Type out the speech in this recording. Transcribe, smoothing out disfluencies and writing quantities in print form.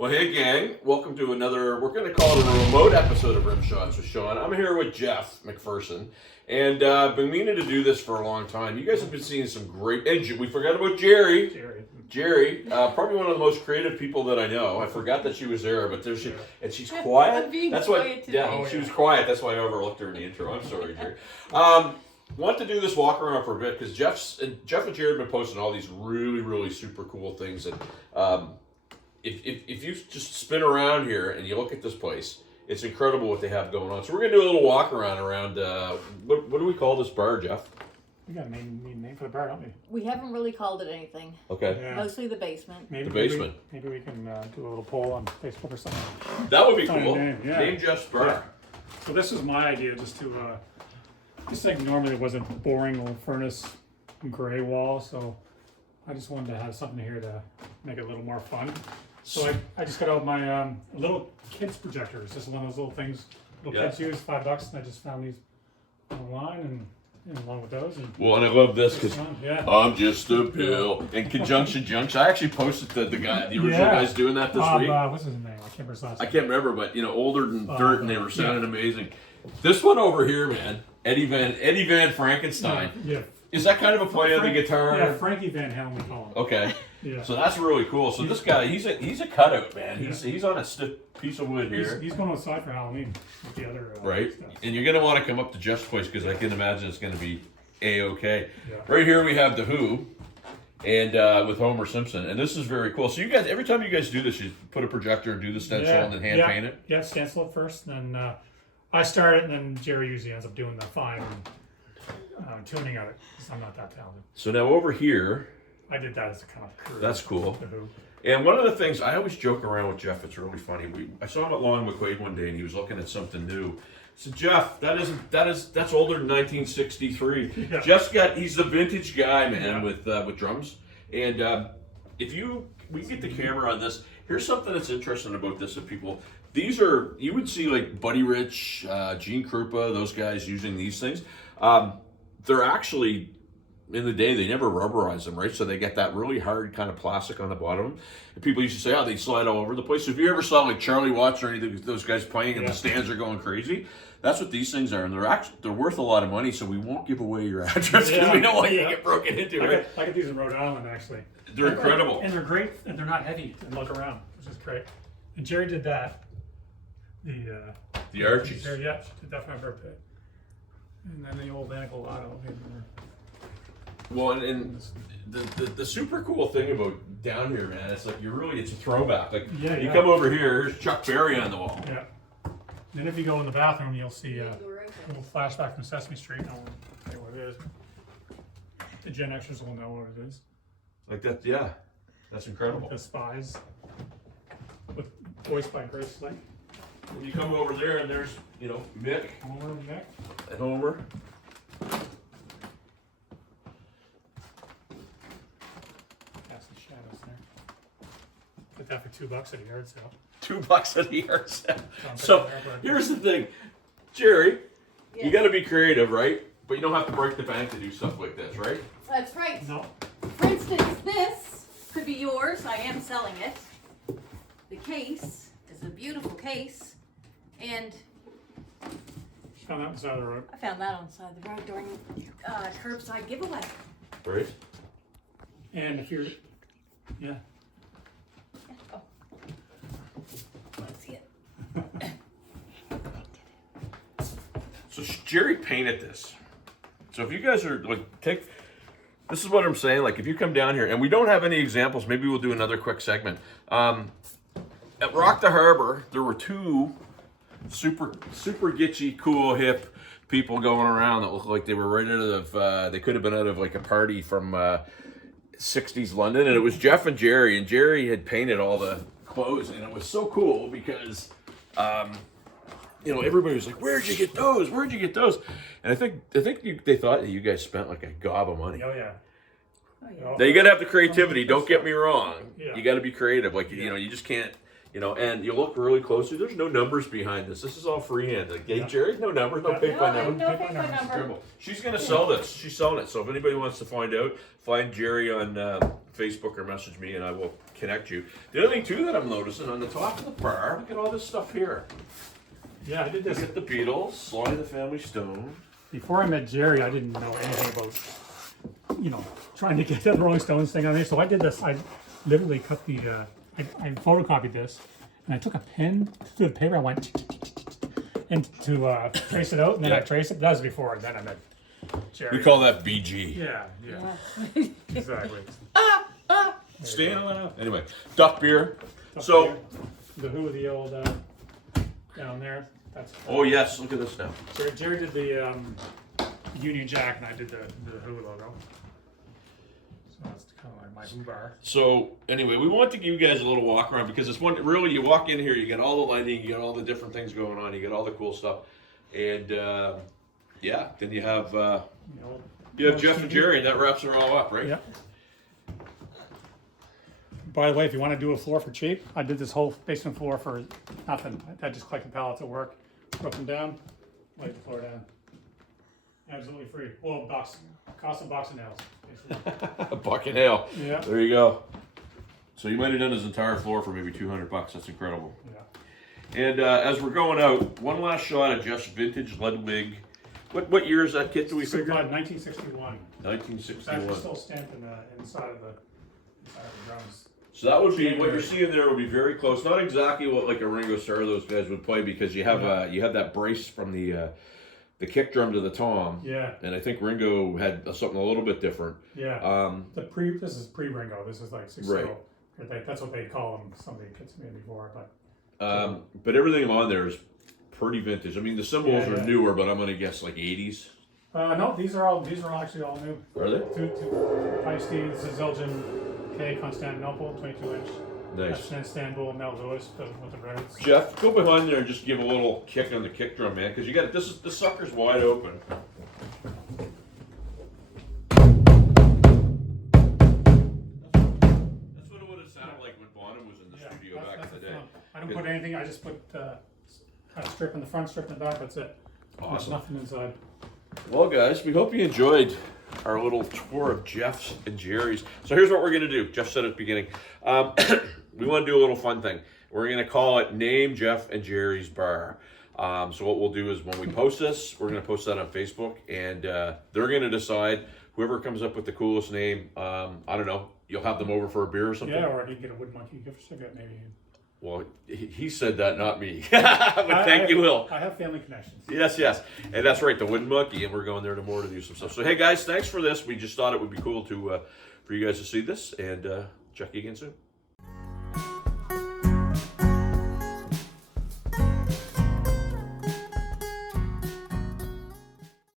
Well, hey gang, welcome to another, we're going to call it a remote episode of Rim Shots with Sean. I'm here with Jeff McPherson, and been meaning to do this for a long time. You guys have been seeing some great, and we forgot about Jerry. Jerry, probably one of the most creative people that I know. I forgot that she was there, but there she, and she's quiet. I'm being That's quiet why, today. yeah, she was quiet. That's why I overlooked her in the intro. I'm sorry, Jerry. Want to do this walk around for a bit because Jeff and Jerry have been posting all these really super cool things that. If you just spin around here and you look at this place, it's incredible what they have going on. So we're going to do a little walk around what do we call this bar, Jeff? We got a name for the bar, don't we? We haven't really called it anything. Okay. Yeah. Mostly the basement. Maybe, The basement. Maybe we can do a little poll on Facebook or something. That would be Fun cool. name, yeah. Name Jeff's bar. Yeah. So this was my idea, just like normally it was a boring old furnace gray wall, so I just wanted to have something here to make it a little more fun. So I just got out my little kids projectors, just one of those little things little kids use, $5, and I just found these online and along with those. Well, and I love this because yeah. I'm just a bill. And Conjunction Junction, I actually posted the original guys doing that this week. What's his name? I can't remember his last name. I can't remember, but older than dirt, and they were sounding amazing. This one over here, man, Eddie Van Frankenstein. Yeah. Is that kind of a play on the guitar? Yeah, Frankie Van Halen, we call him. Okay. Yeah. So that's really cool. So this guy, he's a cutout, man. He's on a stiff piece of wood here. He's going outside for Halloween with the other Right. stuff. And you're gonna want to come up to Jeff's place because I can imagine it's gonna be a-okay. Yeah. Right here we have the Who, and with Homer Simpson, and this is very cool. So you guys, every time you guys do this, you put a projector and do the stencil and then hand paint it. Yeah, stencil it first, and then I start it, and then Jerry usually ends up doing the fine tuning of it because I'm not that talented. So now over here, I did that as a kind of crew. that's cool. The Who. And one of the things I always joke around with Jeff, it's really funny. I saw him at Long McQuaid one day, and he was looking at something new. I said, Jeff, that's older than 1963. Yeah. He's the vintage guy, man, with drums. And we get the camera on this. Here's something that's interesting about this. If people, you would see like Buddy Rich, Gene Krupa, those guys using these things. They're actually, in the day, they never rubberize them, right? So they get that really hard kind of plastic on the bottom. And people used to say, they slide all over the place. So if you ever saw like Charlie Watts or any of those guys playing and the stands are going crazy, that's what these things are. And they're worth a lot of money, so we won't give away your address because we don't want you to get broken into, right? I got these in Rhode Island, actually. They're incredible. And they're great, and they're not heavy, and look around, which is great. And Jerry did that. The Archies. Yeah, she did that for my birthday. And then the old ankle auto. Well, and the super cool thing about down here, man, it's like it's a throwback. Like you come over here, here's Chuck Berry on the wall. Yeah. Then if you go in the bathroom, you'll see a little flashback from Sesame Street. I won't tell you what it is. The Gen Xers will know what it is. Like that, yeah. That's incredible. The Spies, voiced by Grace Slick. When you come over there, and there's Mick Homer and Mick. and Homer. Cast the shadows there. Get that for $2 at a yard sale. $2 at the yard sale. So here's the thing, Jerry, you got to be creative, right? But you don't have to break the bank to do stuff like this, right? That's right. No. For instance, this could be yours. I am selling it. The case is a beautiful case. And Found that on the side of the road. I found that on the side of the road during curbside giveaway. Right. And if you're, yeah. Oh. Let's see it. So Jerry painted this. So if you guys are this is what I'm saying. Like if you come down here, and we don't have any examples, maybe we'll do another quick segment. At Rock the Harbor, there were two super gitchy, cool, hip people going around that looked like they were right out of, they could have been out of like a party from 60s London. And it was Jeff and Gerri, and Jerry had painted all the clothes, and it was so cool because, everybody was like, "Where'd you get those? Where'd you get those?" And I think they thought that you guys spent like a gob of money. Oh, yeah. Oh, yeah. Now you gotta have the creativity. Don't get me wrong. Yeah. You gotta be creative. Like you just can't You know, and you look really closely. There's no numbers behind this. This is all freehand. Like, hey, Yeah. Jerry, no numbers, no paper No, numbers. no paper number. Incredible. She's gonna sell this. She's selling it. So if anybody wants to find out, find Jerry on Facebook or message me, and I will connect you. The other thing too that I'm noticing on the top of the bar, look at all this stuff here. Yeah, I did this. Look at the Beatles, Sly the Family Stone. Before I met Jerry, I didn't know anything about, you know, trying to get that Rolling Stones thing on there. So I did this. I literally cut the, I photocopied this, and I took a pen to the paper. I went and to trace it out, and then I Yeah. traced it. That was before. And then I met Jerry. We call that BG. Yeah, exactly. Staying alive. Anyway, Duck Beer. Up So, there. The Who, the old down there. That's oh yes, look at this now. Jerry did the Union Jack, and I did the Who logo. So that's kind of like my Who bar. So anyway, we want to give you guys a little walk around because it's one. Really, you walk in here, you get all the lighting, you get all the different things going on, you get all the cool stuff, and yeah, then you have Jeff and Gerri, and that wraps it all up, right? Yep. By the way, if you want to do a floor for cheap, I did this whole basement floor for nothing. I just collected pallets at work, broke them down, laid the floor down. Absolutely free. Well, cost a box of nails. Basically. Buck and hail. Yeah. There you go. So you might have done his entire floor for maybe $200. That's incredible. Yeah. And as we're going out, one last shot of Jeff's vintage Ludwig. What year is that kit? Do we figure? 1961. It's actually 1961. still stamped in the inside of the drums. So that would be what you're seeing there would be very close. Not exactly what like a Ringo Starr those guys would play because you have that brace from the kick drum to the tom. Yeah. And I think Ringo had something a little bit different. Yeah. This is pre-Ringo. This is like 60. Right. That's what they call them. Somebody kits me before, but But everything on there is pretty vintage. I mean, the cymbals Yeah, are yeah. newer, but I'm gonna guess like 80s. no, these are actually all new. Are they? Two Feisty, this is Elgin K Constantinople, 22 inch. Nice. That's Istanbul, Mel Lewis with the reds. Jeff, go behind there and just give a little kick on the kick drum, man, because you got this sucker's wide open. That's what it would have sounded like when Bonham was in the studio back in the day. I don't put anything. I just put a strip in the front, strip in the back. That's it. There's Awesome. nothing inside. Well, guys, we hope you enjoyed our little tour of Jeff's and Jerry's. So here's what we're going to do. Jeff said at the beginning. We want to do a little fun thing. We're going to call it Name Jeff and Jerry's Bar. So what we'll do is when we post this, we're going to post that on Facebook, and they're going to decide whoever comes up with the coolest name. I don't know. You'll have them over for a beer or something? Yeah, or you can get a wood monkey gift certificate maybe. Well, he said that, not me. But thank you, Will. I have family connections. Yes. And that's right, the Wooden Monkey, and we're going there tomorrow to do some stuff. So, hey, guys, thanks for this. We just thought it would be cool to for you guys to see this, and check you again soon.